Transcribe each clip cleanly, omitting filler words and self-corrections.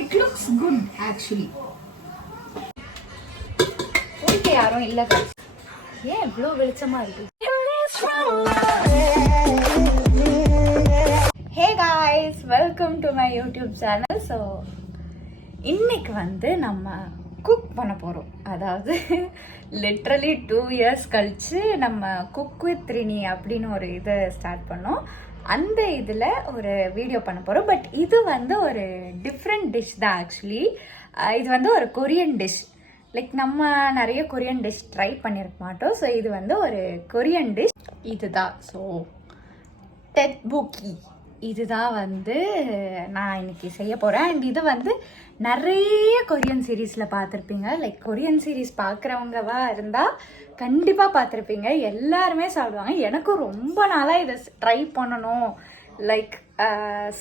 It looks good actually. Okay, யாரும் இல்ல guys. ஏன் இவ்ளோ வெளிச்சமா இருக்கு? Hey guys, welcome to my YouTube channel. So இன்னைக்கு வந்து நம்ம குக் பண்ண போறோம். அதாவது லிட்டரலி 2 years கழிச்சு நம்ம குக் வித் ரினி அப்படின்னு ஒரு இதை ஸ்டார்ட் பண்ணோம். அந்த இதில் ஒரு வீடியோ பண்ண போகிறோம். பட் இது வந்து ஒரு டிஃப்ரெண்ட் டிஷ் தான் ஆக்சுவலி. இது வந்து ஒரு கொரியன் டிஷ். லைக் நம்ம நிறைய கொரியன் டிஷ் ட்ரை பண்ணியிருக்க மாட்டோம். ஸோ இது வந்து ஒரு கொரியன் டிஷ். இதுதான் ஸோ டெட்புக்கி இதுதான் வந்து நான் இன்னைக்கு செய்ய போகிறேன். அண்ட் இது வந்து நிறைய கொரியன் சீரீஸில் பார்த்துருப்பீங்க. லைக் கொரியன் சீரீஸ் பார்க்குறவங்கவா இருந்தால் கண்டிப்பாக பார்த்துருப்பீங்க. எல்லாருமே சாப்பிடுவாங்க. எனக்கும் ரொம்ப நாளாக இதை ட்ரை பண்ணணும், லைக்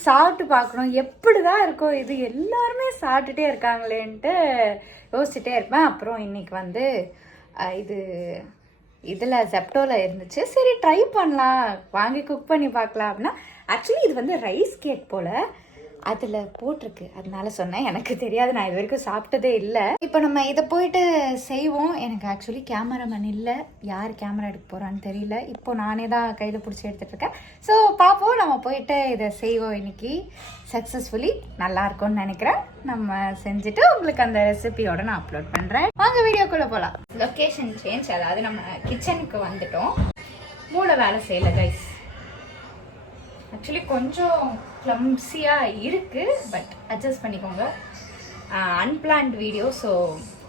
சாப்பிட்டு பார்க்கணும், எப்படி தான் இருக்கும் இது, எல்லாருமே சாப்பிட்டுட்டே இருக்காங்களேன்ட்டு யோசிச்சுட்டே இருப்பேன். அப்புறம் இன்னைக்கு வந்து இது இதில் ஜெப்டோவில் இருந்துச்சு. சரி ட்ரை பண்ணலாம், வாங்கி குக் பண்ணி பார்க்கலாம் அப்படின்னா. ஆக்சுவலி இது வந்து ரைஸ் கேக் போல் அதில் போட்டிருக்கு, அதனால சொன்னேன். எனக்கு தெரியாது, நான் இது வரைக்கும் சாப்பிட்டதே இல்லை. இப்போ நம்ம இதை போயிட்டு செய்வோம். எனக்கு ஆக்சுவலி கேமராமேன் இல்லை, யார் கேமரா எடுக்க போகிறான்னு தெரியல. இப்போ நானே தான் கையில் பிடிச்சி எடுத்துகிட்ருக்கேன். ஸோ பார்ப்போம், நம்ம போயிட்டு இதை செய்வோம். இன்னைக்கு சக்ஸஸ்ஃபுல்லி நல்லா இருக்கும்னு நினைக்கிறேன். நம்ம செஞ்சுட்டு உங்களுக்கு அந்த ரெசிபியோட நான் அப்லோட் பண்ணுறேன். வாங்க வீடியோக்குள்ளே போகலாம். லொக்கேஷன் சேஞ்ச், அதாவது நம்ம கிச்சனுக்கு வந்துட்டோம். மூளை வேலை செய்யலை கைஸ். ஆக்சுவலி கொஞ்சம் கிளம்ஸியாக இருக்குது, பட் அட்ஜஸ்ட் பண்ணிக்கோங்க. அன்பிளான்ட் வீடியோ, ஸோ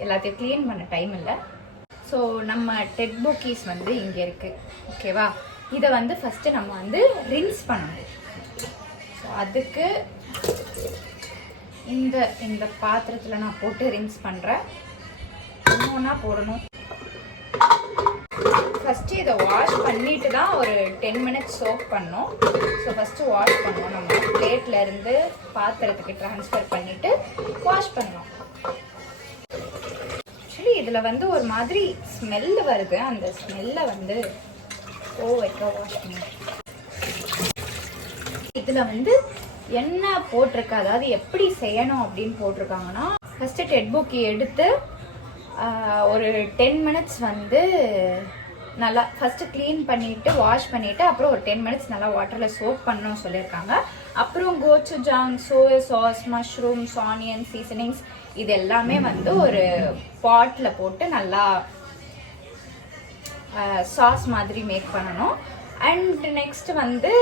எல்லாத்தையும் க்ளீன் பண்ண டைம் இல்லை. ஸோ நம்ம டெட்புக்கீஸ் வந்து இங்கே இருக்குது, ஓகேவா? இதை வந்து ஃபஸ்ட்டு நம்ம வந்து ரின்ஸ் பண்ணணும். ஸோ அதுக்கு இந்த பாத்திரத்தில் நான் போட்டு ரின்ஸ் பண்ணுறேன். ஒன்றா போடணும். ஃபஸ்ட்டு இதை வாஷ் பண்ணிட்டு தான் ஒரு 10 minutes சோக் பண்ணோம். ஸோ ஃபஸ்ட்டு வாஷ் பண்ணுவோம். நம்ம பிளேட்டில் இருந்து பாத்திரத்துக்கு ட்ரான்ஸ்ஃபர் பண்ணிவிட்டு வாஷ் பண்ணோம். ஆக்சுவலி இதில் வந்து ஒரு மாதிரி ஸ்மெல்லு வருது. அந்த ஸ்மெல்லை வந்து வாஷ் பண்ணோம். இதில் வந்து என்ன போட்டிருக்கு, அதாவது எப்படி செய்யணும் அப்படின்னு போட்டிருக்காங்கன்னா, ஃபஸ்ட்டு டெட்புக்கி எடுத்து ஒரு 10 minutes வந்து நல்லா ஃபஸ்ட்டு க்ளீன் பண்ணிவிட்டு வாஷ் பண்ணிவிட்டு அப்புறம் ஒரு 10 minutes நல்லா வாட்டரில் சோக் பண்ணணும் சொல்லியிருக்காங்க. அப்புறம் gochujang, soya sauce, mushrooms, onion, seasonings இது எல்லாமே வந்து ஒரு பாட்டில் போட்டு நல்லா சாஸ் மாதிரி மேக் பண்ணணும். அண்ட் நெக்ஸ்ட் வந்து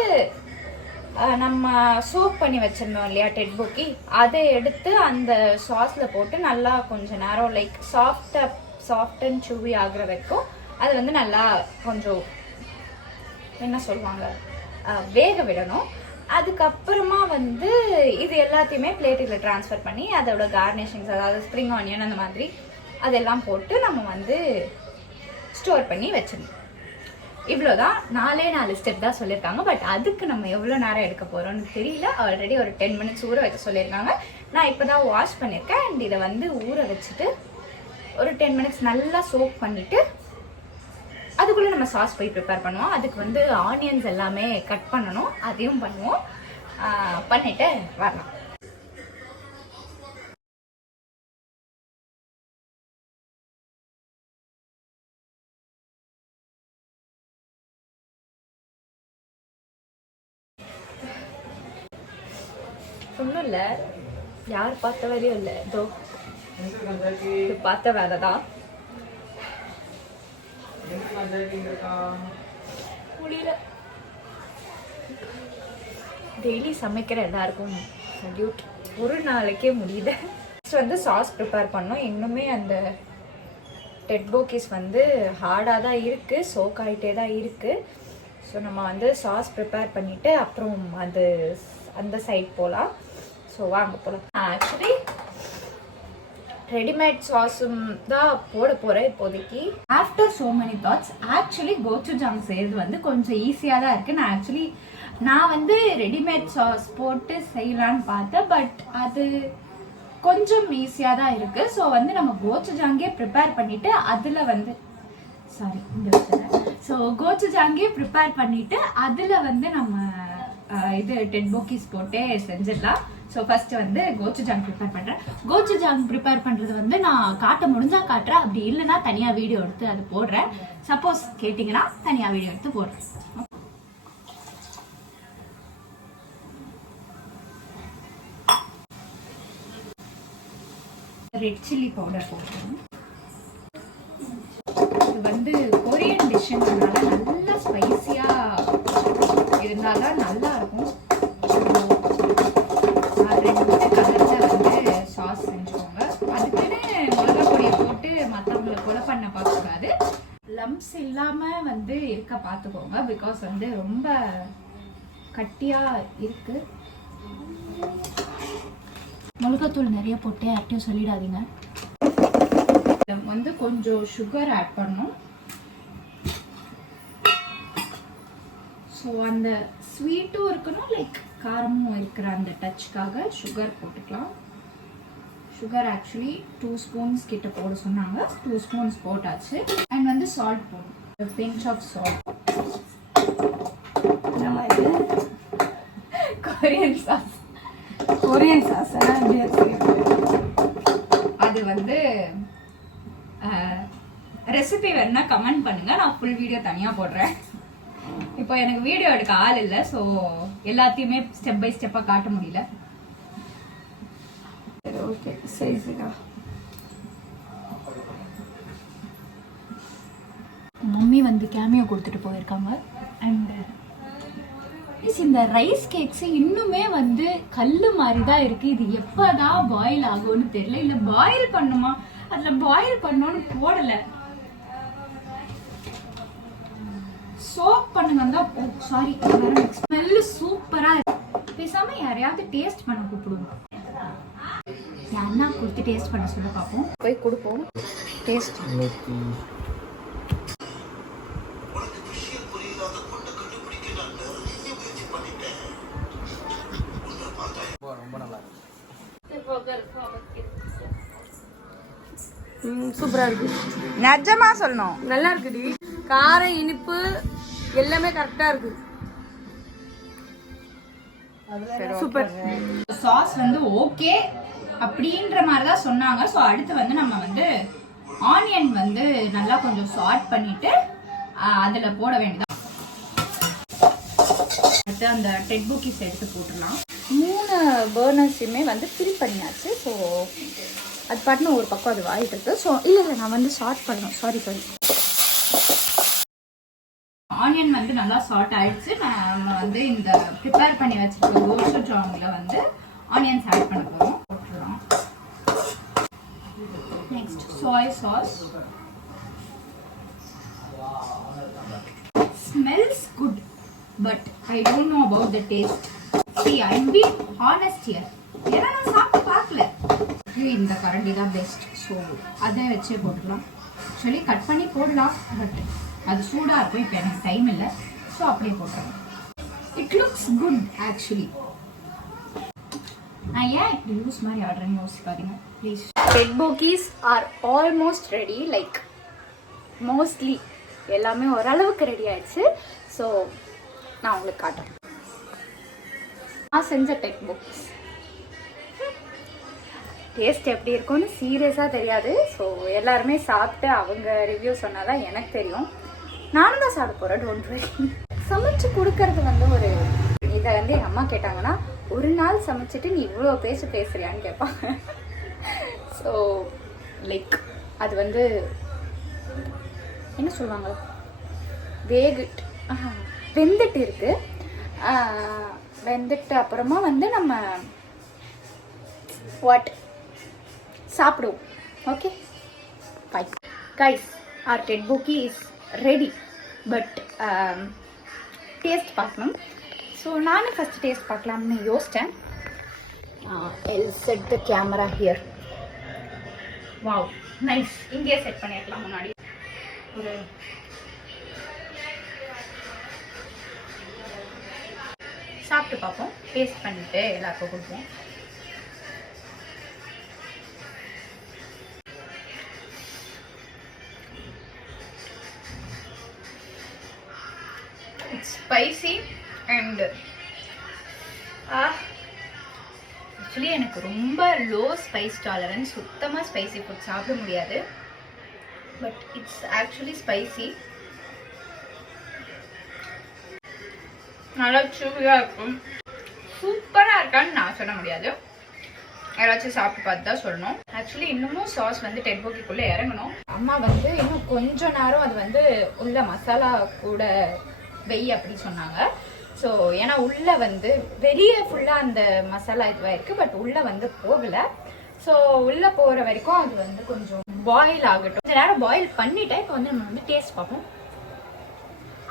நம்ம சோக் பண்ணி வச்சிருந்தோம் இல்லையா டெட்புக்கி, அதை எடுத்து அந்த சாஸில் போட்டு நல்லா கொஞ்சம் நேரம் லைக் சாஃப்ட் அண்ட் சூவி ஆகுற வரைக்கும் அது வந்து நல்லா கொஞ்சம் என்ன சொல்லுவாங்க வேக விடணும். அதுக்கப்புறமா வந்து இது எல்லாத்தையுமே பிளேட்டுகளில் ட்ரான்ஸ்ஃபர் பண்ணி அதோட கார்னிஷிங்ஸ், அதாவது ஸ்ப்ரிங் ஆனியன் அந்த மாதிரி அதெல்லாம் போட்டு நம்ம வந்து ஸ்டோர் பண்ணி வச்சிடணும். இவ்வளோதான். 4 ஸ்டெப் தான் சொல்லியிருக்காங்க. பட் அதுக்கு நம்ம எவ்வளோ நேரம் எடுக்க போகிறோம்னு தெரியல. ஆல்ரெடி ஒரு 10 minutes ஊற வைக்க சொல்லியிருக்காங்க. நான் இப்போ தான் வாஷ் பண்ணியிருக்கேன். அண்ட் இதை வந்து ஊற வச்சுட்டு ஒரு 10 minutes நல்லா சோக் பண்ணிவிட்டு அதுக்குள்ளே நம்ம சாஸ் போய் ப்ரிப்பேர் பண்ணுவோம். அதுக்கு வந்து ஆனியன்ஸ் எல்லாமே கட் பண்ணணும், அதையும் பண்ணுவோம். பண்ணிவிட்டு வரலாம். ஒன்றும் இல்லை, யார் பார்த்த வரையும் இல்லை, இதோ இது பார்த்த வேலை தான். முடியல. டெய்லி சமைக்கிற எல்லாருக்கும் சல்யூட். ஒரு நாளைக்கே முடியல. நெக்ஸ்ட் வந்து சாஸ் ப்ரிப்பேர் பண்ணோம். இன்னுமே அந்த டெட்புக்கீஸ் வந்து ஹார்டாக தான் இருக்குது, சோக் ஆகிட்டே தான் இருக்குது. ஸோ நம்ம வந்து சாஸ் ப்ரிப்பேர் பண்ணிவிட்டு அப்புறம் அந்த சைட் போகலாம். ஸோ வாங்க போகலாம். ஆக்சுவலி ரெடிமேட் சாஸும் தான் போட போகிறேன் இப்போதைக்கு. After so many thoughts, actually gochujang செய்கிறது வந்து கொஞ்சம் ஈஸியாக தான் இருக்குது. நான் வந்து ரெடிமேட் சாஸ் போட்டு செய்யலான்னு பார்த்தேன். பட் அது கொஞ்சம் ஈஸியாக தான் இருக்குது. ஸோ வந்து நம்ம கோச்சுஜாங்கே ப்ரிப்பேர் பண்ணிவிட்டு அதில் வந்து கோச்சுஜாங்கே ப்ரிப்பேர் பண்ணிவிட்டு அதில் வந்து நம்ம இது டெட்புக்கீஸ் போட்டே செஞ்சிடலாம். ஸோ ஃபர்ஸ்ட் வந்து கோச்சுஜாங் ப்ரிப்பேர் பண்ணுறேன். கோச்சுஜாங் ப்ரிப்பேர் பண்ணுறது வந்து நான் காட்ட முடிஞ்சா காட்டுறேன், அப்படி இல்லைன்னா தனியாக வீடியோ எடுத்து அது போடுறேன். சப்போஸ் கேட்டிங்கன்னா தனியாக வீடியோ எடுத்து போடுறேன். ரெட் சில்லி பவுடர் போடுறேன். இது வந்து கொரியன் டிஷ்ஷுங்கிறதுனால நல்லா ஸ்பைஸியாக இருந்தால் தான் நல்லா இருக்கும். 2 கலரில் வந்து சாஸ் செஞ்சுக்கோங்க. அதுக்குன்னு மிளகா பொடியை போட்டு மற்றவங்களை கொலை பண்ண பார்க்கக்கூடாது. லம்ப்ஸ் இல்லாமல் வந்து இருக்க பார்த்துக்கோங்க. பிகாஸ் வந்து ரொம்ப கட்டியாக இருக்குது. மிளகாத்தூள் நிறைய போட்டு யார்ட்டையும் சொல்லிடாதீங்க. வந்து கொஞ்சம் சுகர் ஆட் பண்ணணும். ஸோ அந்த ஸ்வீட்டும் இருக்கணும், லைக் காரமும் இருக்கிற அந்த டச்சுக்காக சுகர் போட்டுக்கலாம். சுகர் ஆக்சுவலி 2 ஸ்பூன்ஸ் கிட்ட போட சொன்னாங்க. 2 ஸ்பூன்ஸ் போட்டாச்சு. அண்ட் வந்து சால்ட் போடணும், pinch of salt. Korean sauce அது வந்து ரெசிபி வேணுன்னா கமெண்ட் பண்ணுங்க, நான் ஃபுல் வீடியோ தனியாக போடுறேன். இப்போ எனக்கு வீடியோ எடுக்க ஆள் இல்லை, ஸோ எல்லாத்தையுமே ஸ்டெப் பை ஸ்டெப்பாக காட்ட முடியல. ஓகே சைஸுக்கா மம்மி வந்து கேமியோ கொடுத்துட்டு போயிருக்காங்க. அண்ட் இந்த ரைஸ் கேக்ஸ் இன்னுமே வந்து கல்லு மாதிரி தான் இருக்கு. இது எப்பதான் பாயில் ஆகும்னு தெரியல. இல்ல பாயில் பண்ணுமா, அதுல பாயில் பண்ணணும்னு போடல. சோப் பண்ணுங்க. சாரி, ஸ்மெல் சூப்பரா இருக்கு. பேசாம யாரையாவது டேஸ்ட் பண்ண கூப்பிடுவோம். என் அண்ணா கொடுத்து டேஸ்ட் பண்ண சொல்ல பார்ப்போம். போய் கொடுப்போம் டேஸ்ட். சூப்பரா இருக்கு. நிஜமா சொல்லணும், நல்லா இருக்குடி. காரம் இனிப்பு எல்லாமே கரெக்டா இருக்கு. சூப்பர். சாஸ் வந்து ஓகே அப்படின்ற மாதிரி தான் சொன்னாங்க. ஸோ அடுத்து வந்து நம்ம வந்து ஆனியன் வந்து நல்லா கொஞ்சம் சாட் பண்ணிட்டு அதில் போட வேண்டியதான். அடுத்து அந்த டெட்புக்கீஸ் எடுத்து போட்டுடலாம். 3 பர்னர்ஸுமே வந்து ஃபில் பண்ணியாச்சு. ஸோ அது பாட்டுன்னு ஒரு பக்கம் அது வாங்கிட்டு இருக்கு. ஸோ இல்லை நான் வந்து சாட் பண்ணணும். சாரி. ஆனியன் வந்து நல்லா சாட் ஆயிடுச்சு. நம்ம வந்து இந்த ப்ரிப்பேர் பண்ணி வச்சிருக்க கோச்சுஜாங்கில் வந்து ஆனியன்ஸ் ஆட் பண்ண போகிறோம். போட்டுடலாம். Next soy sauce. Smells good, but I don't know about the taste. See, I'm being honest here. ஏன்னா நான் சாப்பிட்டு பார்க்கல. இந்த கரண்டி தான் பெஸ்ட். ஸோ அதை வச்சே போட்டுக்கலாம். ஆக்சுவலி கட் பண்ணி போடலாம், பட் அது சூடாக இருக்கும். இப்போ எனக்கு டைம் இல்லை, ஸோ அப்படியே போட்டுறேன். It looks good actually. நான் ஏன் இப்படி யூஸ் மாதிரி ஆர்டர்னு யோசிக்காதீங்க please. Tteokbokkis are almost ready. Like mostly எல்லாமே ஓரளவுக்கு ரெடி ஆயிடுச்சு. ஸோ நான் உங்களுக்கு காட்டுறேன். நான் செஞ்ச டெட்புக்கீஸ் டேஸ்ட் எப்படி இருக்கும்னு சீரியஸாக தெரியாது. ஸோ எல்லாருமே சாப்பிட்டு அவங்க ரிவ்யூ சொன்னால் தான் எனக்கு தெரியும். நானும் தான் சாப்பிட போகிறேன். Don't worry. சமைச்சு கொடுக்கறது வந்து ஒரு இதை வந்து எங்கள் அம்மா கேட்டாங்கன்னா, ஒரு நாள் சமைச்சிட்டு நீ இவ்வளோ பேசுறியான்னு கேட்பாங்க. ஸோ லைக் அது வந்து என்ன சொல்லுவாங்க, வெந்துட்டு இருக்கு. வெந்துட்டு அப்புறமா வந்து நம்ம சாப்பிடுவோம். Okay bye guys, our tteokbokki is ready. But taste பார்க்கணும். ஸோ நானும் ஃபஸ்ட் டேஸ்ட் பார்க்கலாம்னு யோசித்தேன். I'll set the camera here. Wow, nice. இங்கே செட் பண்ணிடலாம். முன்னாடி ஒரு சாப்பிட்டு பார்ப்போம். டேஸ்ட் பண்ணிட்டு எல்லாருக்கும் கொடுப்போம். It's spicy and ஆக்சுவலி எனக்கு ரொம்ப லோ ஸ்பைஸ் டாலரன்ஸ், சுத்தமாக ஸ்பைசி ஃபுட் சாப்பிட முடியாது. But it's actually spicy. நல்லா சூப்பராக இருக்கும். சூப்பராக இருக்கான்னு நான் சொல்ல முடியாது, யாராச்சும் சாப்பிட்டு பார்த்து தான் சொல்லணும். ஆக்சுவலி இன்னமும் சாஸ் வந்து டெட்போக்கிக்குள்ளே இறங்கணும். அம்மா வந்து இன்னும் கொஞ்ச நேரம் அது வந்து உள்ள மசாலா கூட வெய் அப்படி சொன்னாங்க. ஸோ ஏன்னா உள்ளே வந்து வெளியே ஃபுல்லாக அந்த மசாலா இதுவாக இருக்குது, பட் உள்ளே வந்து போகலை. ஸோ உள்ளே போகிற வரைக்கும் அது வந்து கொஞ்சம் பாயில் ஆகட்டும். கொஞ்ச நேரம் பாயில் பண்ணிவிட்டேன். இப்போ வந்து நம்ம வந்து டேஸ்ட் பார்ப்போம்.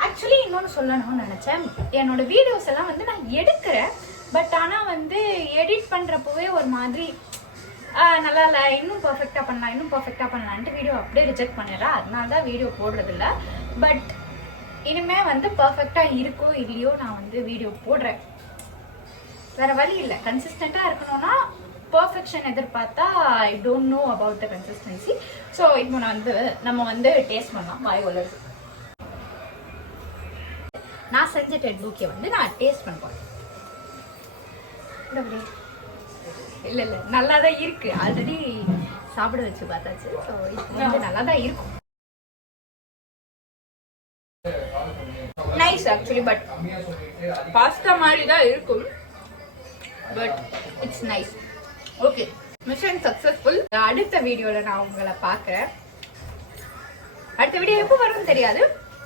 ஆக்சுவலி இன்னொன்று சொல்லணும்னு நினச்சேன். என்னோட வீடியோஸ் எல்லாம் வந்து நான் எடுக்கிறேன், பட் ஆனால் வந்து எடிட் பண்ணுறப்போவே ஒரு மாதிரி நல்லா இல்லை, இன்னும் பர்ஃபெக்டாக பண்ணலான்ட்டு வீடியோ அப்படியே ரிஜெக்ட் பண்ணிடுறேன். அதனால தான் வீடியோ போடுறதில்ல. பட் இனிமேல் வந்து பர்ஃபெக்டாக இருக்கோ இல்லையோ நான் வந்து வீடியோ போடுறேன். வேறு வழி இல்லை. கன்சிஸ்டண்ட்டாக இருக்கணும்னா பர்ஃபெக்ஷன் எதிர்பார்த்தா I don't know about the consistency. So இப்போ நம்ம வந்து டேஸ்ட் பண்ணலாம். வாய் வளருது. நான் செஞ்ச டெட்போக்கியை வந்து நான் டேஸ்ட் பண்ண போறேன். இல்லை நல்லா தான் இருக்கு. ஆல்ரெடி சாப்பிட வச்சு பார்த்தாச்சு. ஸோ இது வந்து நல்லா தான் இருக்கும். Nice actually. பட் பாஸ்தா மாதிரி தான் இருக்கும். But it's nice. Okay, mission successful. அடுத்த வீடியோவில் நான் உங்களை பார்க்குறேன். அடுத்த வீடியோ எப்போ வரும்னு தெரியாது,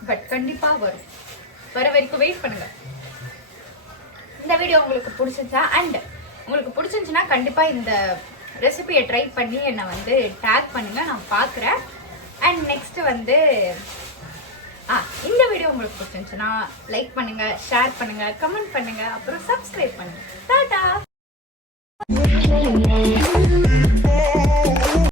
பட் கண்டிப்பாக வரும். வர வரைக்கும் வெயிட் பண்ணுங்க. இந்த வீடியோ உங்களுக்கு பிடிச்சிருச்சா? அண்ட் உங்களுக்கு பிடிச்சிருந்துச்சுன்னா கண்டிப்பாக இந்த ரெசிபியை ட்ரை பண்ணி என்னை வந்து டேக் பண்ணுங்க, நான் பார்க்குறேன். அண்ட் நெக்ஸ்ட் வந்து இந்த வீடியோ உங்களுக்கு பிடிச்சிருந்துச்சுன்னா லைக் பண்ணுங்க, ஷேர் பண்ணுங்க, கமெண்ட் பண்ணுங்க, அப்புறம் சப்ஸ்கிரைப் பண்ணுங்க. டாடா.